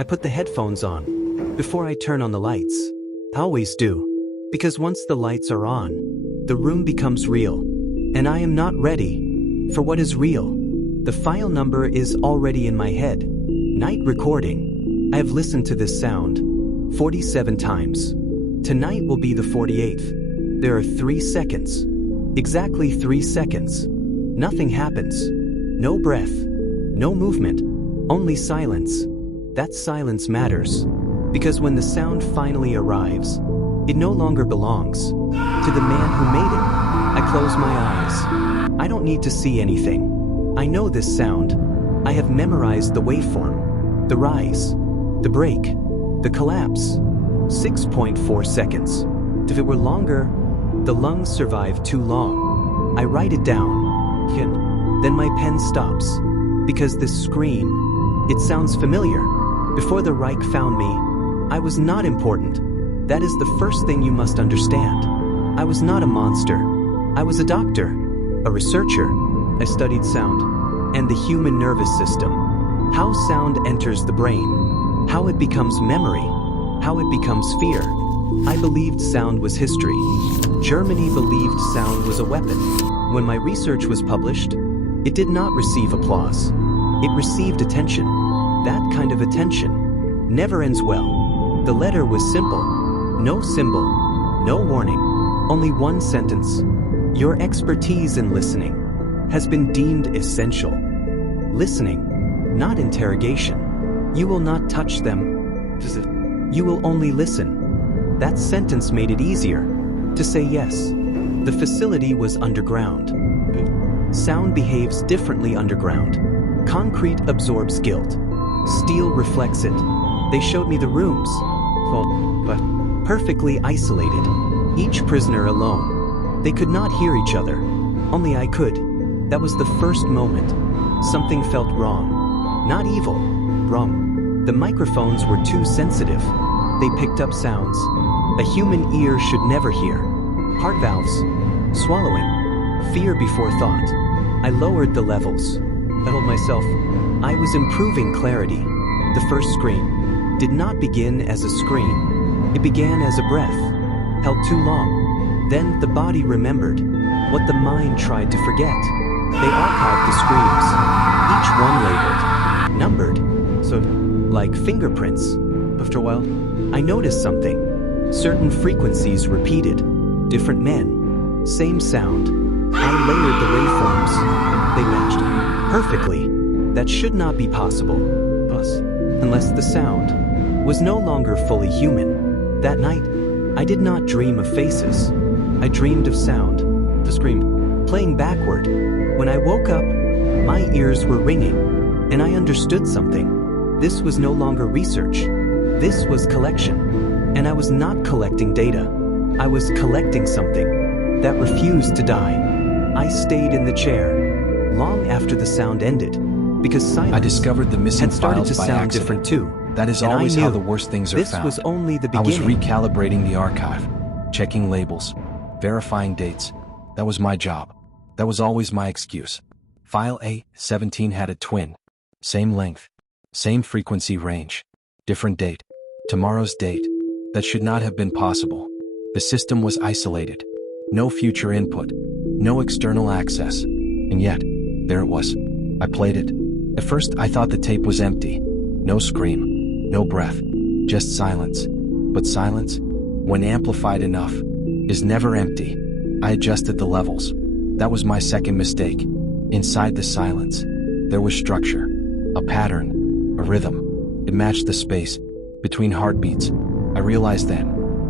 I put the headphones on before I turn on the lights. I always do. Because once the lights are on, the room becomes real. And I am not ready for what is real. The file number is already in my head. Night recording. I have listened to this sound 47 times. Tonight will be the 48th. There are 3 seconds. Exactly 3 seconds. Nothing happens. No breath. No movement. Only silence. That silence matters. Because when the sound finally arrives, it no longer belongs to the man who made it. I close my eyes. I don't need to see anything. I know this sound. I have memorized the waveform, the rise, the break, the collapse. 6.4 seconds. If it were longer, the lungs survive too long. I write it down. Then my pen stops. Because this scream, it sounds familiar. Before the Reich found me, I was not important. That is the first thing you must understand. I was not a monster. I was a doctor, a researcher. I studied sound and the human nervous system. How sound enters the brain, how it becomes memory, how it becomes fear. I believed sound was history. Germany believed sound was a weapon. When my research was published, it did not receive applause. It received attention. That kind of attention never ends well. The letter was simple. No symbol. No warning. Only one sentence. Your expertise in listening has been deemed essential. Listening, not interrogation. You will not touch them. You will only listen. That sentence made it easier to say yes. The facility was underground. Sound behaves differently underground. Concrete absorbs guilt. Steel reflects it. They showed me the rooms, but perfectly isolated. Each prisoner alone. They could not hear each other. Only I could. That was the first moment. Something felt wrong. Not evil. Wrong. The microphones were too sensitive. They picked up sounds a human ear should never hear. Heart valves. Swallowing. Fear before thought. I lowered the levels. I told myself I was improving clarity. The first scream did not begin as a scream. It began as a breath, held too long. Then the body remembered what the mind tried to forget. They archived the screams, each one labeled, numbered, so like fingerprints. After a while, I noticed something. Certain frequencies repeated, different men, same sound. I layered the waveforms. They matched perfectly. That should not be possible, unless the sound was no longer fully human. That night, I did not dream of faces. I dreamed of sound, the scream, playing backward. When I woke up, my ears were ringing, and I understood something. This was no longer research. This was collection. And I was not collecting data. I was collecting something that refused to die. I stayed in the chair long after the sound ended, because silence I discovered the missing had started to files by sound accident. different too. That is And I always how knew the worst things are this found. was only the I was beginning. recalibrating the archive, checking labels, verifying dates. That was my job. That was always my excuse. File A17 had a twin. Same length. Same frequency range. Different date. Tomorrow's date. That should not have been possible. The system was isolated. No future input. No external access. And yet, there it was. I played it. At first, I thought the tape was empty. No scream. No breath. Just silence. But silence, when amplified enough, is never empty. I adjusted the levels. That was my second mistake. Inside the silence, there was structure. A pattern. A rhythm. It matched the space between heartbeats. I realized then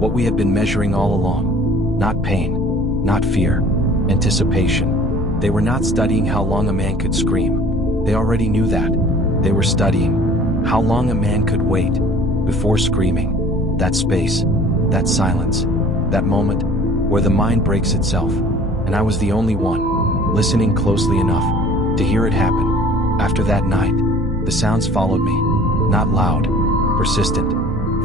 what we had been measuring all along. Not pain. Not fear. Anticipation. They were not studying how long a man could scream. They already knew that. They were studying how long a man could wait before screaming. That space. That silence. That moment where the mind breaks itself. And I was the only one listening closely enough to hear it happen. After that night, the sounds followed me. Not loud. Persistent.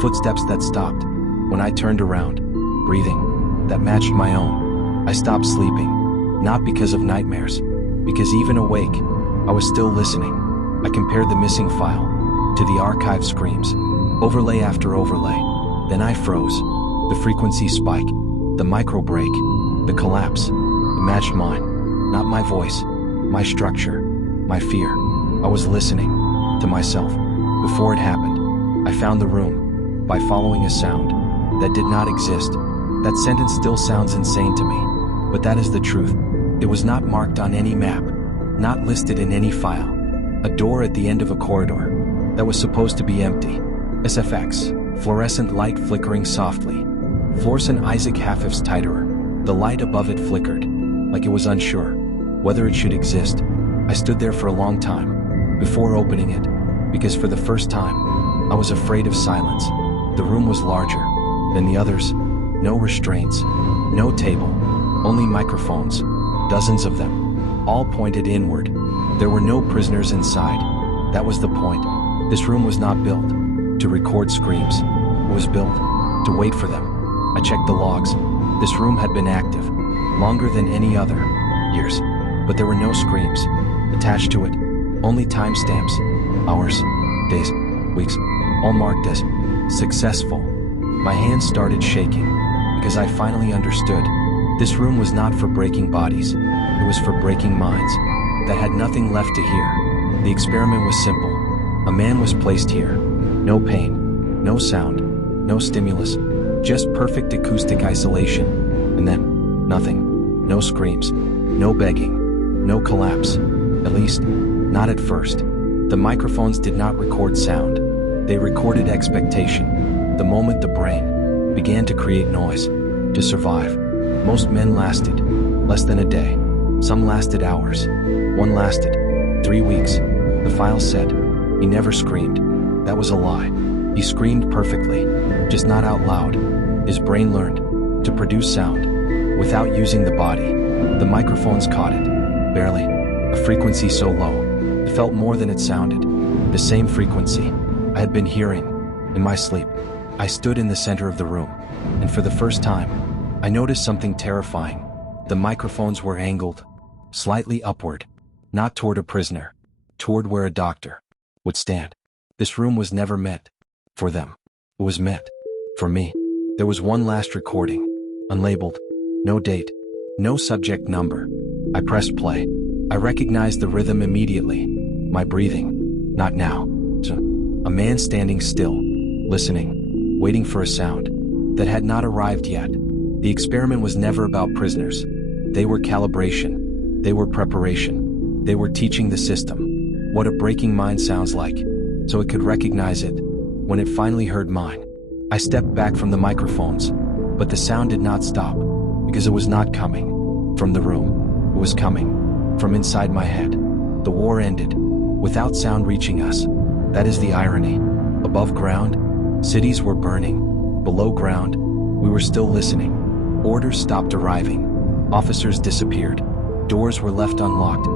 Footsteps that stopped. When I turned around, breathing that matched my own. I stopped sleeping. Not because of nightmares. Because even awake, I was still listening. I compared the missing file to the archive screams, overlay after overlay. Then I froze. The frequency spike, the micro break, the collapse. It matched mine, not my voice, my structure, my fear. I was listening to myself. Before it happened, I found the room by following a sound that did not exist. That sentence still sounds insane to me, but that is the truth. It was not marked on any map, not listed in any file. A door at the end of a corridor that was supposed to be empty. SFX, fluorescent light flickering softly. Florson Isaac half-ifs tighter. The light above it flickered, like it was unsure whether it should exist. I stood there for a long time before opening it, because for the first time, I was afraid of silence. The room was larger than the others. No restraints, no table, only microphones, dozens of them, all pointed inward. There were no prisoners inside. That was the point. This room was not built to record screams. It was built to wait for them. I checked the logs. This room had been active longer than any other. Years. But there were no screams attached to it. Only timestamps. Hours, days, weeks, all marked as successful. My hands started shaking because I finally understood. This room was not for breaking bodies. It was for breaking minds that had nothing left to hear. The experiment was simple. A man was placed here. No pain, no sound, no stimulus, just perfect acoustic isolation. And then, nothing. No screams, no begging, no collapse. At least, not at first. The microphones did not record sound. They recorded expectation. The moment the brain began to create noise, to survive. Most men lasted less than a day. Some lasted hours. One lasted 3 weeks. The file said he never screamed. That was a lie. He screamed perfectly, just not out loud. His brain learned to produce sound without using the body. The microphones caught it, barely. A frequency so low, it felt more than it sounded. The same frequency I had been hearing in my sleep. I stood in the center of the room, and for the first time, I noticed something terrifying. The microphones were angled slightly upward, not toward a prisoner, toward where a doctor would stand. This room was never meant for them. It was meant for me. There was one last recording, unlabeled, no date, no subject number. I pressed play. I recognized the rhythm immediately. My breathing. Not now. A man standing still, listening, waiting for a sound that had not arrived yet. The experiment was never about prisoners. They were calibration. They were preparation. They were teaching the system what a breaking mind sounds like, so it could recognize it when it finally heard mine. I stepped back from the microphones, but the sound did not stop, because it was not coming from the room. It was coming from inside my head. The war ended without sound reaching us. That is the irony. Above ground, cities were burning. Below ground, we were still listening. Orders stopped arriving. Officers disappeared. Doors were left unlocked.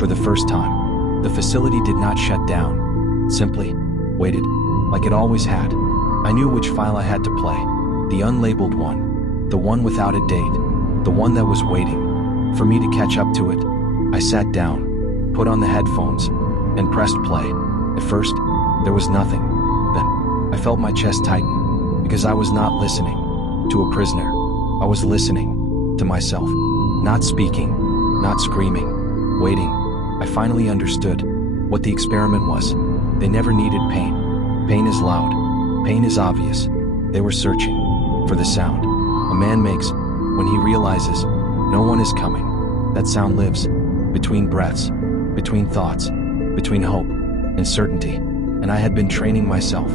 For the first time, the facility did not shut down. It simply waited, like it always had. I knew which file I had to play. The unlabeled one. The one without a date. The one that was waiting for me to catch up to it. I sat down, put on the headphones, and pressed play. At first, there was nothing. Then, I felt my chest tighten, because I was not listening to a prisoner. I was listening to myself. Not speaking, not screaming, waiting. I finally understood what the experiment was. They never needed pain. Pain is loud. Pain is obvious. They were searching for the sound a man makes when he realizes no one is coming. That sound lives between breaths, between thoughts, between hope and certainty. And I had been training myself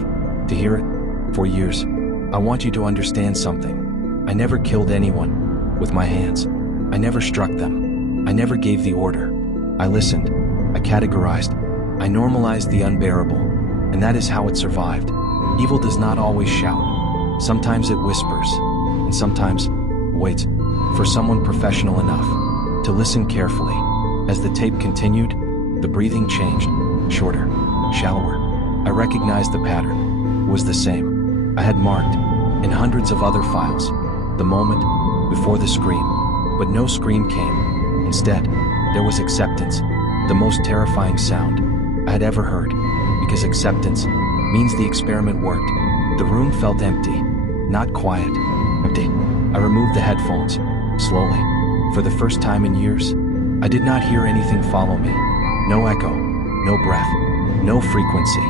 to hear it for years. I want you to understand something. I never killed anyone with my hands. I never struck them. I never gave the order. I listened. I categorized. I normalized the unbearable. And that is how it survived. Evil does not always shout. Sometimes it whispers. And sometimes waits for someone professional enough to listen carefully. As the tape continued, the breathing changed. Shorter, shallower. I recognized the pattern. It was the same I had marked in hundreds of other files. The moment before the scream. But no scream came. Instead, there was acceptance. The most terrifying sound I I had ever heard, because acceptance means the experiment worked. The room felt empty, not quiet, empty. I removed the headphones, slowly. For the first time in years, I did not hear anything follow me. No echo, no breath, no frequency.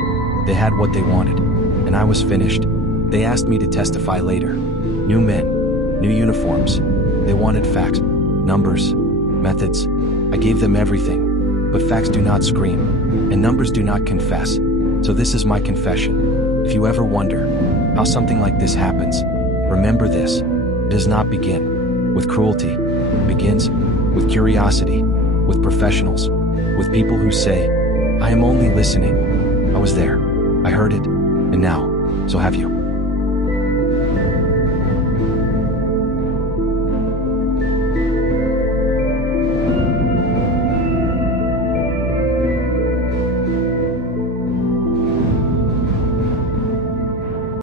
They had what they wanted, and I was finished. They asked me to testify later. New men, new uniforms. They wanted facts, numbers, methods. I gave them everything, but facts do not scream, and numbers do not confess. So this is my confession. If you ever wonder how something like this happens, remember this. It does not begin with cruelty. It begins with curiosity, with professionals, with people who say, I am only listening. I was there. I heard it. And now, so have you.